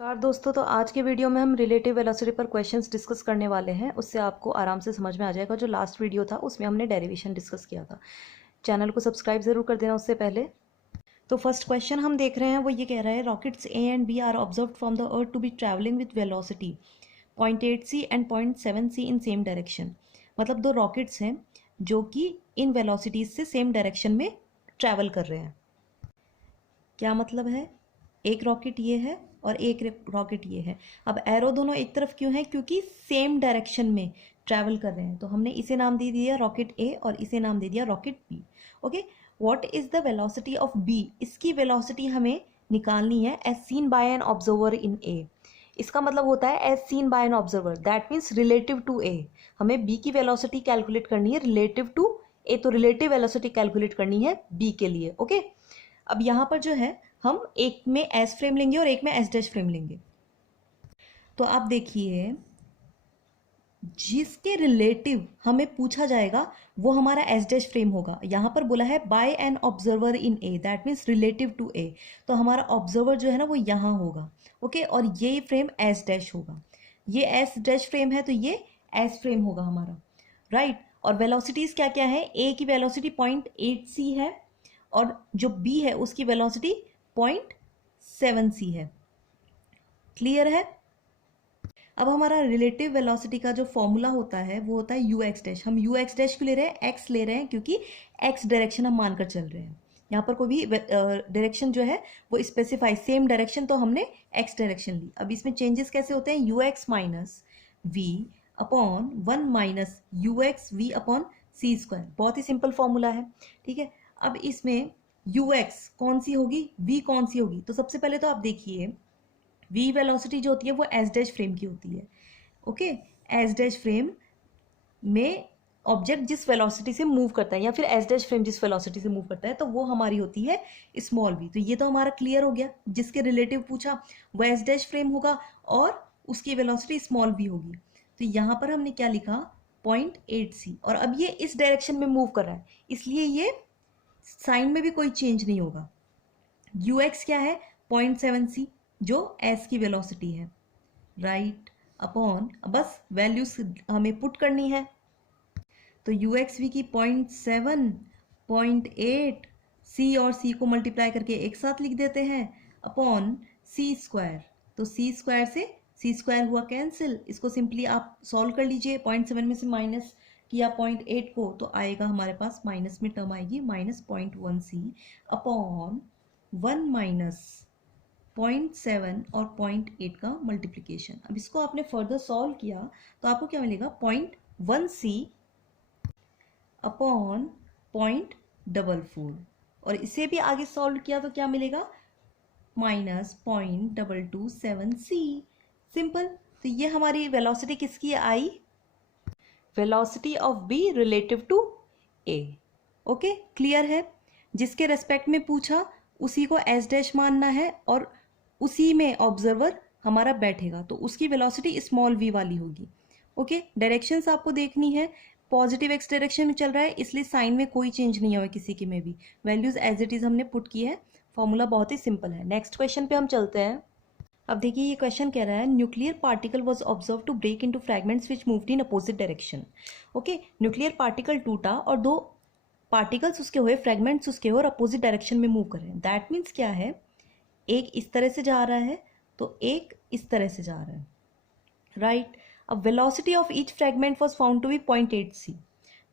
Car दोस्तों, तो आज के वीडियो में हम रिलेटिव वेलोसिटी पर क्वेश्चंस डिस्कस करने वाले हैं। उससे आपको आराम से समझ में आ जाएगा। जो लास्ट वीडियो था उसमें हमने डेरिवेशन डिस्कस किया था। चैनल को सब्सक्राइब जरूर कर देना उससे पहले। तो फर्स्ट क्वेश्चन हम देख रहे हैं, वो ये कह रहा है rockets A and B are observed from the earth to be travelling with velocity 0.8 c and 0.7 c in same direction. मतलब दो रॉकेट्स हैं जो कि इन वेलोसिटीज से सेम डायरेक्शन में ट्रैवल कर रहे हैं। क्या मतलब है? एक रॉकेट ये है और एक रॉकेट ये है। अब एरो दोनों एक तरफ क्यों है? क्योंकि सेम डायरेक्शन में ट्रैवल कर रहे हैं। तो हमने इसे नाम दे दिया रॉकेट ए और इसे नाम दे दिया rocket B. Okay, what is the velocity of B? इसकी वेलोसिटी हमें निकालनी है as seen by an observer in A. इसका मतलब होता है as seen by an observer, that means relative to A. हमें बी की वेलोसिटी कैलकुलेट करनी है रिलेटिव टू ए। तो रिलेटिव वेलोसिटी कैलकुलेट करनी है बी के लिए। ओके, अब यहाँ पर जो है हम एक में एस फ्रेम लेंगे और एक में एस डैश फ्रेम लेंगे। तो आप देखिए, जिसके रिलेटिव हमें पूछा जाएगा वो हमारा एस डैश फ्रेम होगा। यहां पर बोला है by an observer in A, that means relative to A. तो हमारा ऑब्जर्वर जो है ना वो यहां होगा। ओके, और ये फ्रेम एस डैश होगा। ये एस डैश फ्रेम है तो ये एस फ्रेम होगा हमारा, राइट। और वेलोसिटीज क्या क्या है? ए की वेलोसिटी 0.8 c है और जो बी है उसकी वेलोसिटी 0.7 c है। क्लियर है? अब हमारा रिलेटिव वेलोसिटी का जो फॉर्मूला होता है वो होता है यू एक्स डैश। हम यू एक्स डैश क्यों ले रहे हैं? एक्स ले रहे हैं क्योंकि एक्स डायरेक्शन हम मानकर चल रहे हैं। यहाँ पर कोई भी डायरेक्शन जो है वो स्पेसिफाई सेम डायरेक्शन, तो हमने एक्स डायरेक्शन ली। अब इसमें चेंजेस कैसे होते हैं? U x minus v upon 1 minus u x v upon c square. बहुत ही सिंपल फॉर्मूला है, ठीक है। अब इसमें यू एक्स कौन सी होगी, वी कौन सी होगी? तो सबसे पहले तो आप देखिए, वी वेलोसिटी जो होती है वो एस डैश फ्रेम की होती है। ओके, एस डैश फ्रेम में ऑब्जेक्ट जिस वेलोसिटी से मूव करता है या फिर एस डैश फ्रेम जिस वेलोसिटी से मूव करता है तो वो हमारी होती है स्मॉल वी। तो ये तो हमारा क्लियर हो गया। जिसके रिलेटिव पूछा वो एस डैश फ्रेम होगा और उसकी वेलोसिटी स्मॉल वी होगी। तो यहाँ पर हमने क्या लिखा? 0.8 c। और अब ये इस डायरेक्शन में मूव कर रहा है, इसलिए ये साइन में भी कोई चेंज नहीं होगा। यू एक्स क्या है? 0.7 c जो एस की वेलोसिटी है, राइट। अपॉन बस वैल्यूज हमें पुट करनी है। तो यू एक्स वी की 0.7, 0.8, सी और सी को मल्टीप्लाई करके एक साथ लिख देते हैं अपॉन सी स्क्वायर। तो सी स्क्वायर से सी स्क्वायर हुआ कैंसिल। इसको सिंपली आप सॉल्व कर लीजिए। 0.7 में से माइनस किया 0.8 को तो आएगा हमारे पास, माइनस में टर्म आएगी माइनस 0.1 c अपॉन 1 माइनस 0.7 और 0.8 का मल्टीप्लिकेशन। अब इसको आपने फर्दर सॉल्व किया तो आपको क्या मिलेगा? 0.1 c अपॉन 0.44। और इसे भी आगे सॉल्व किया तो क्या मिलेगा? Minus 0.227 c। सिंपल। तो ये हमारी वेलोसिटी किसकी आई? Velocity of B relative to A. Okay, clear है। जिसके रेस्पेक्ट में पूछा उसी को एस डैश मानना है और उसी में ऑब्जर्वर हमारा बैठेगा, तो उसकी वेलोसिटी स्मॉल वी वाली होगी। ओके, डायरेक्शंस आपको देखनी है। पॉजिटिव एक्स डायरेक्शन में चल रहा है इसलिए साइन में कोई चेंज नहीं हुआ किसी के में भी। वैल्यूज एज इट इज हमने पुट की है। फॉर्मूला बहुत ही सिंपल है। नेक्स्ट क्वेश्चन पे हम चलते हैं। अब देखिए, ये क्वेश्चन कह रहा है nuclear particle was observe to break into fragments which moved in opposite direction. Okay, nuclear particle टूटा और दो पार्टिकल्स उसके हुए, फ्रैगमेंट्स उसके हुए और अपोजिट डायरेक्शन में मूव कर रहे हैं। दैट मीन्स क्या है? एक इस तरह से जा रहा है तो एक इस तरह से जा रहा है, राइट। अब velocity of each fragment was found to be 0.8 c।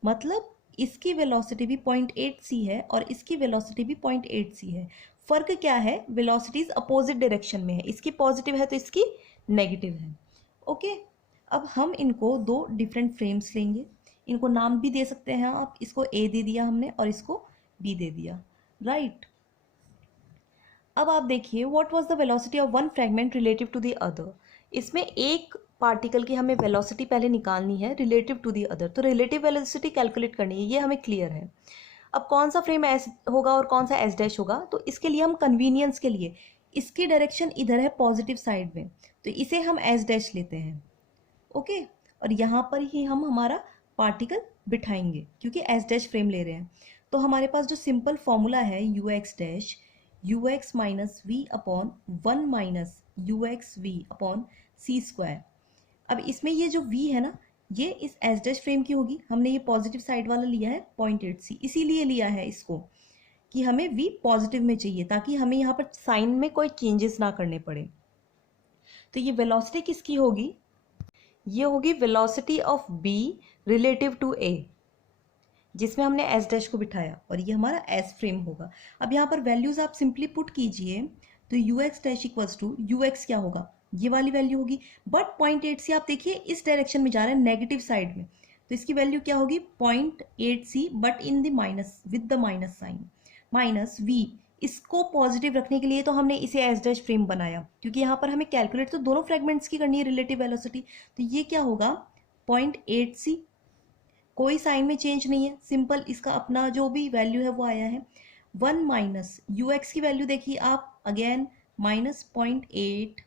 मतलब इसकी वेलोसिटी भी 0.8 c है और इसकी वेलोसिटी भी 0.8 c है। फर्क क्या है? वेलोसिटीज अपोजिट डायरेक्शन में है। इसकी पॉजिटिव है तो इसकी नेगेटिव है। ओके, अब हम इनको दो डिफरेंट फ्रेम्स लेंगे। इनको नाम भी दे सकते हैं आप। इसको ए दे दिया हमने और इसको बी दे दिया, राइट। अब आप देखिए, what was the velocity of one fragment relative to the other. इसमें एक पार्टिकल की हमें वेलोसिटी पहले निकालनी है रिलेटिव टू द अदर। तो रिलेटिव वेलोसिटी कैलकुलेट करनी है, ये हमें क्लियर है। अब कौन सा फ्रेम एस होगा और कौन सा एस डैश होगा, तो इसके लिए हम कन्वीनियंस के लिए, इसकी डायरेक्शन इधर है पॉजिटिव साइड में, तो इसे हम एस डैश लेते हैं। ओके, और यहाँ पर ही हम हमारा पार्टिकल बिठाएंगे क्योंकि एस डैश फ्रेम ले रहे हैं। तो हमारे पास जो सिंपल फॉर्मूला है u x dash, u x minus v upon 1 minus u x v upon c square. अब इसमें ये जो v है ना, ये इस एस डैश फ्रेम की होगी। हमने ये पॉजिटिव साइड वाला लिया है 0.8c, इसीलिए लिया है इसको कि हमें v पॉजिटिव में चाहिए ताकि हमें यहाँ पर साइन में कोई चेंजेस ना करने पड़े। तो ये वेलोसिटी किसकी होगी? ये होगी velocity of b relative to a, जिसमें हमने एस डैश को बिठाया, और ये हमारा एस फ्रेम होगा। अब यहाँ पर वैल्यूज आप सिंपली पुट कीजिए, तो u x dash equals to u x क्या होगा, ये वाली वैल्यू होगी। बट 0.8 से आप देखिए इस डायरेक्शन में जा रहे हैं, नेगेटिव साइड में, तो इसकी वैल्यू क्या होगी 0.8c, but in the minus, with the minus sign, minus v। इसको पॉजिटिव रखने के लिए तो हमने इसे एस डैश फ्रेम बनाया, क्योंकि यहाँ पर हमें कैलकुलेट तो दोनों फ्रेगमेंट्स की करनी है रिलेटिव वेलोसिटी। तो ये क्या होगा 0.8c, कोई साइन में चेंज नहीं है, सिंपल इसका अपना जो भी वैल्यू है वो आया है। 1 माइनस यू एक्स की वैल्यू देखिए आप, अगेन माइनस 0.8,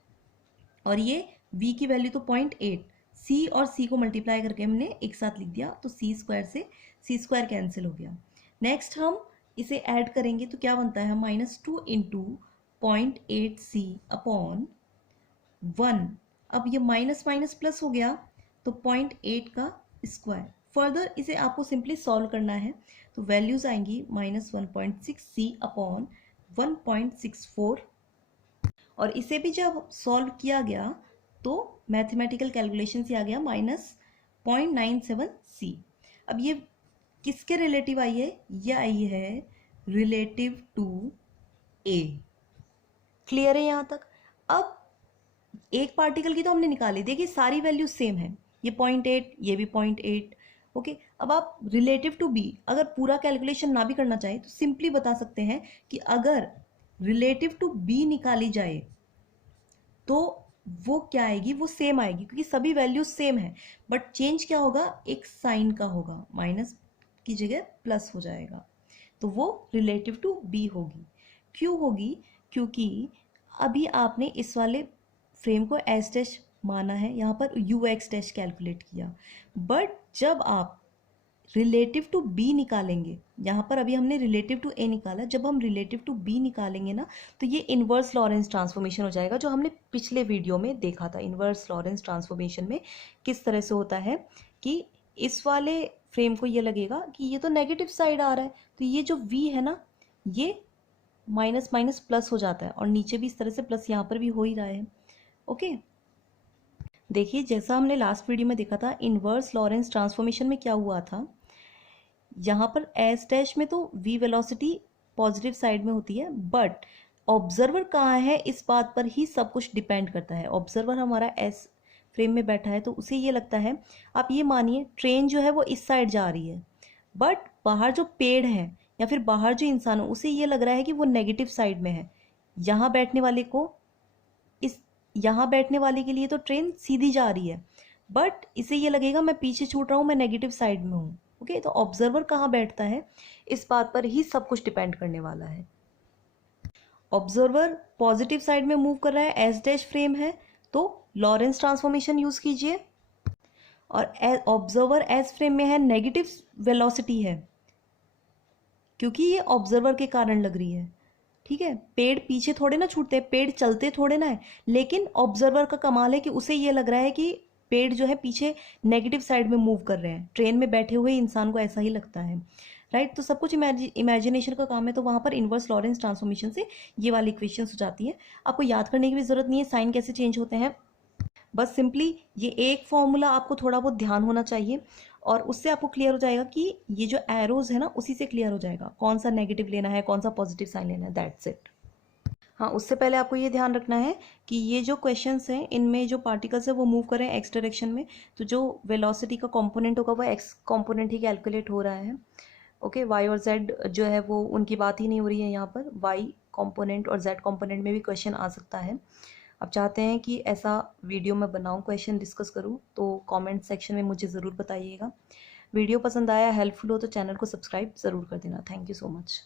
और ये v की वैल्यू तो 0.8, c और c को मल्टीप्लाई करके हमने एक साथ लिख दिया, तो c स्क्वायर से c स्क्वायर कैंसिल हो गया। नेक्स्ट हम इसे ऐड करेंगे तो क्या बनता है, -2 इंटू 0.8c अपॉन 1। अब ये माइनस माइनस प्लस हो गया, तो 0.8 का स्क्वायर। फर्दर इसे आपको सिंपली सॉल्व करना है, तो वैल्यूज आएंगी -1.6c अपॉन 1.64, और इसे भी जब सॉल्व किया गया तो मैथमेटिकल कैलकुलेशन से आ गया -0.97c। अब ये किसके रिलेटिव आई है, ये आई है रिलेटिव टू a। क्लियर है यहाँ तक? अब एक पार्टिकल की तो हमने निकाली, देखिए सारी वैल्यू सेम है, ये 0.8, ये भी 0.8। ओके, अब आप रिलेटिव टू b अगर पूरा कैलकुलेशन ना भी करना चाहे तो सिंपली बता सकते हैं कि अगर रिलेटिव टू b निकाली जाए तो वो क्या आएगी, वो सेम आएगी, क्योंकि सभी वैल्यूज सेम है, बट चेंज क्या होगा, एक साइन का होगा, माइनस की जगह प्लस हो जाएगा, तो वो रिलेटिव टू b होगी। क्यों होगी? क्योंकि अभी आपने इस वाले फ्रेम को एस डैश माना है, यहाँ पर यू एक्स डैश कैलकुलेट किया, बट जब आप रिलेटिव टू b निकालेंगे, यहाँ पर अभी हमने रिलेटिव टू a निकाला, जब हम रिलेटिव टू b निकालेंगे ना, तो ये इन्वर्स लॉरेंस ट्रांसफॉर्मेशन हो जाएगा, जो हमने पिछले वीडियो में देखा था। इन्वर्स लॉरेंस ट्रांसफॉर्मेशन में किस तरह से होता है कि इस वाले फ्रेम को ये लगेगा कि ये तो नेगेटिव साइड आ रहा है, तो ये जो v है ना, ये माइनस माइनस प्लस हो जाता है, और नीचे भी इस तरह से प्लस यहाँ पर भी हो ही रहा है। ओके, देखिए जैसा हमने लास्ट वीडियो में देखा था, इन्वर्स लॉरेंस ट्रांसफॉर्मेशन में क्या हुआ था, यहाँ पर एस डैश में तो v वेलोसिटी पॉजिटिव साइड में होती है, बट ऑब्जर्वर कहाँ है इस बात पर ही सब कुछ डिपेंड करता है। ऑब्जर्वर हमारा एस फ्रेम में बैठा है, तो उसे ये लगता है, आप ये मानिए ट्रेन जो है वो इस साइड जा रही है, बट बाहर जो पेड़ है या फिर बाहर जो इंसान है उसे ये लग रहा है कि वो नेगेटिव साइड में है। यहाँ बैठने वाले को, इस यहाँ बैठने वाले के लिए तो ट्रेन सीधी जा रही है, बट इसे ये लगेगा मैं पीछे छूट रहा हूँ, मैं नेगेटिव साइड में हूँ। ओके, तो ऑब्जर्वर कहाँ बैठता है इस बात पर ही सब कुछ डिपेंड करने वाला है। ऑब्जर्वर पॉजिटिव साइड में मूव कर रहा है, एस डैश फ्रेम है, तो लॉरेंस ट्रांसफॉर्मेशन यूज कीजिए, और ऑब्जर्वर एस फ्रेम में है, नेगेटिव वेलोसिटी है, क्योंकि ये ऑब्जर्वर के कारण लग रही है। ठीक है, पेड़ पीछे थोड़े ना छूटते हैं, पेड़ चलते थोड़े ना है, लेकिन ऑब्जर्वर का कमाल है कि उसे ये लग रहा है कि पेड़ जो है पीछे नेगेटिव साइड में मूव कर रहे हैं। ट्रेन में बैठे हुए इंसान को ऐसा ही लगता है, राइट? तो सब कुछ इमेजिनेशन का काम है, तो वहाँ पर इन्वर्स लॉरेंस ट्रांसफॉर्मेशन से ये वाली इक्वेशंस हो जाती है। आपको याद करने की भी जरूरत नहीं है साइन कैसे चेंज होते हैं, बस सिंपली ये एक फॉर्मूला आपको थोड़ा बहुत ध्यान होना चाहिए, और उससे आपको क्लियर हो जाएगा कि ये जो एरोज है ना, उसी से क्लियर हो जाएगा कौन सा नेगेटिव लेना है, कौन सा पॉजिटिव साइन लेना है, दैट्स इट। हाँ, उससे पहले आपको ये ध्यान रखना है कि ये जो क्वेश्चंस हैं इनमें जो पार्टिकल्स है वो मूव कर रहे हैं एक्स डायरेक्शन में, तो जो वेलोसिटी का कंपोनेंट होगा वो एक्स कंपोनेंट ही कैलकुलेट हो रहा है। ओके, वाई और जेड जो है वो उनकी बात ही नहीं हो रही है यहाँ पर, वाई कंपोनेंट और जेड कंपोनेंट में भी क्वेश्चन आ सकता है। आप चाहते हैं कि ऐसा वीडियो मैं बनाऊँ, क्वेश्चन डिस्कस करूँ, तो कमेंट सेक्शन में मुझे ज़रूर बताइएगा। वीडियो पसंद आया, हेल्पफुल हो तो चैनल को सब्सक्राइब ज़रूर कर देना। Thank you so much.